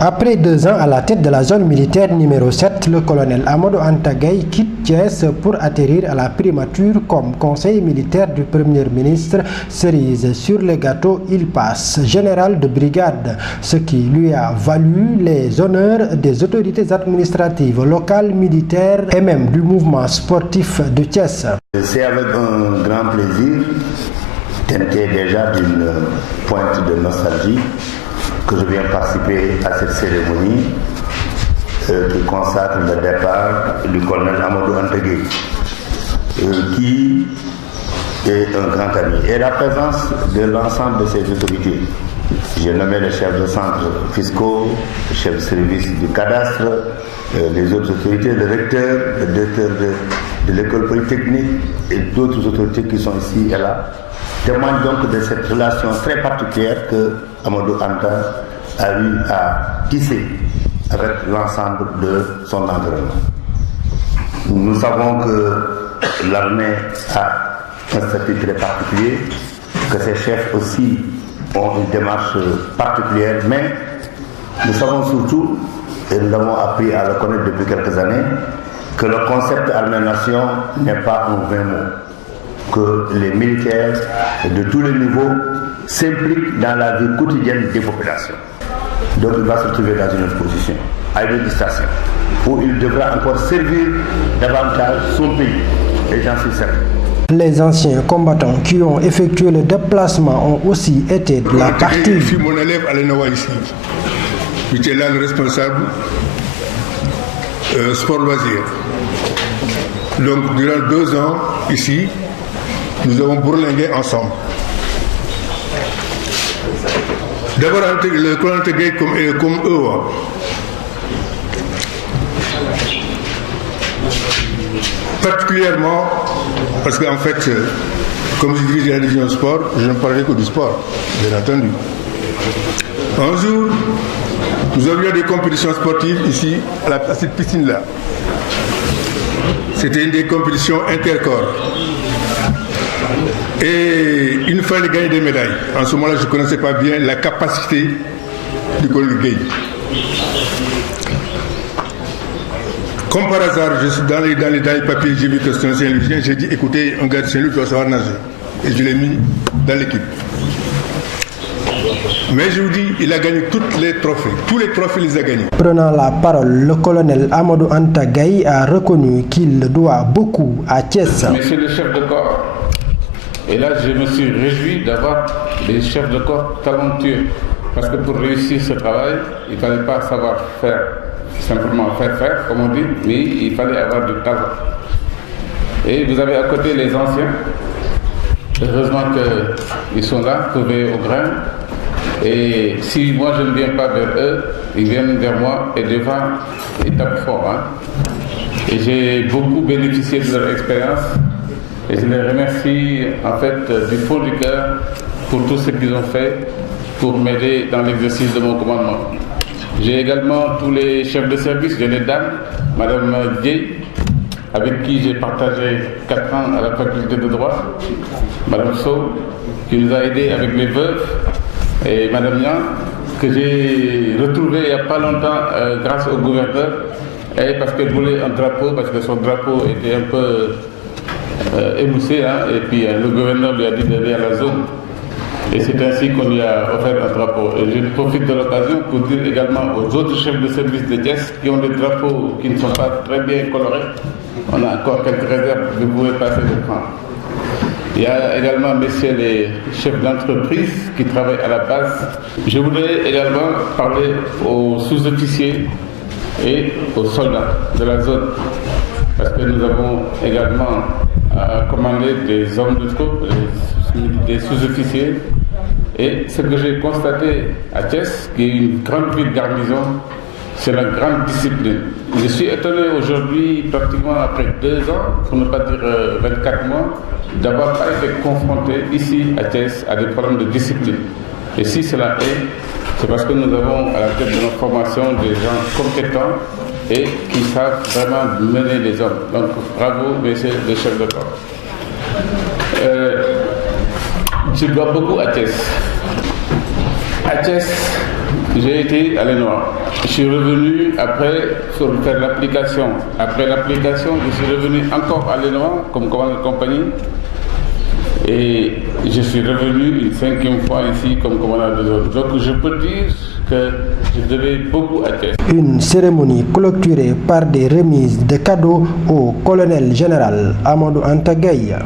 Après 2 ans à la tête de la zone militaire numéro 7, le colonel Amadou Anta Gaye quitte Thiès pour atterrir à la primature comme conseiller militaire du Premier ministre. Cerise sur le gâteau, il passe général de brigade, ce qui lui a valu les honneurs des autorités administratives locales, militaires et même du mouvement sportif de Thiès. C'est avec un grand plaisir, teinté déjà d'une pointe de nostalgie, que je viens participer à cette cérémonie qui consacre le départ du colonel Amadou Anta Gaye, qui est un grand ami, et la présence de l'ensemble de ces autorités. J'ai nommé le chef de centre fiscaux, le chef de service du cadastre, les autres autorités, le recteur, le directeur de l'école polytechnique et d'autres autorités qui sont ici et là, témoignent donc de cette relation très particulière que Amadou Anta a eu à tisser avec l'ensemble de son environnement. Nous savons que l'armée a un statut très particulier, que ses chefs aussi ont une démarche particulière, mais nous savons surtout, et nous l'avons appris à le connaître depuis quelques années, que le concept armée-nation n'est pas un vain mot, que les militaires de tous les niveaux s'impliquent dans la vie quotidienne des populations. Donc il va se trouver dans une autre position, à une autre station, où il devra encore servir davantage son pays, et j'en suis certain. Les anciens combattants qui ont effectué le déplacement ont aussi été de la partie. Je suis mon élève à l'ENAWA ici. J'étais là le responsable sport loisirs. Donc durant 2 ans ici, nous avons bourlingué ensemble. D'abord le colonel Anta Gaye comme EOA. Particulièrement parce qu'en fait, comme je dirige la division sport, je ne parlais que du sport, bien entendu. Un jour, nous avions des compétitions sportives ici, à cette piscine-là. C'était une des compétitions intercorps. Et il nous fallait gagner des médailles. En ce moment-là, je ne connaissais pas bien la capacité du colonel Gaye. Comme par hasard, je suis dans les papiers, j'ai vu que c'est un Saint-Louisien, j'ai dit écoutez, un gars de Saint-Louis doit savoir nager. Et je l'ai mis dans l'équipe. Mais je vous dis, il a gagné tous les trophées, il les a gagnés. Prenant la parole, le colonel Amadou Anta Gaye a reconnu qu'il doit beaucoup à Thiès. Monsieur le chef de corps, et là je me suis réjoui d'avoir des chefs de corps talentueux. Parce que pour réussir ce travail, il ne fallait pas savoir faire, simplement faire, comme on dit, mais il fallait avoir du talent. Et vous avez à côté les anciens. Heureusement qu'ils sont là, trouvés au grain. Et si moi je ne viens pas vers eux, ils viennent vers moi et devant, ils tapent fort. Hein. Et j'ai beaucoup bénéficié de leur expérience. Et je les remercie en fait du fond du cœur pour tout ce qu'ils ont fait pour m'aider dans l'exercice de mon commandement. J'ai également tous les chefs de service, j'ai les dames, Madame Dieye, avec qui j'ai partagé 4 ans à la faculté de droit, Madame Sow, qui nous a aidés avec les veuves, et Madame Nian, que j'ai retrouvé il n'y a pas longtemps grâce au gouverneur, et parce qu'elle voulait un drapeau, parce que son drapeau était un peu émoussé, hein, et puis le gouverneur lui a dit d'aller à la zone. Et c'est ainsi qu'on lui a offert un drapeau. Et je profite de l'occasion pour dire également aux autres chefs de service de Thiès qui ont des drapeaux qui ne sont pas très bien colorés. On a encore quelques réserves, vous pouvez passer le prendre. Il y a également, messieurs les chefs d'entreprise qui travaillent à la base. Je voudrais également parler aux sous-officiers et aux soldats de la zone. Parce que nous avons également commandé des hommes de troupe, des sous-officiers. Et ce que j'ai constaté à Thiès, qui est une grande ville garnison, c'est la grande discipline. Je suis étonné aujourd'hui, pratiquement après 2 ans, pour ne pas dire 24 mois, d'avoir pas été confronté ici à Thiès à des problèmes de discipline. Et si cela est, c'est parce que nous avons à la tête de notre formation des gens compétents et qui savent vraiment mener les hommes. Donc bravo, messieurs les chefs de corps. Je dois beaucoup à Thiès. À Thiès, j'ai été à l'ENOA. Je suis revenu après pour faire l'application. Après l'application, je suis revenu encore à l'ENOA comme commandant de compagnie. Et je suis revenu une 5e fois ici comme commandant de zone. Donc je peux dire que je devais beaucoup à Thiès. Une cérémonie clôturée par des remises de cadeaux au colonel général Amadou Anta Gueye.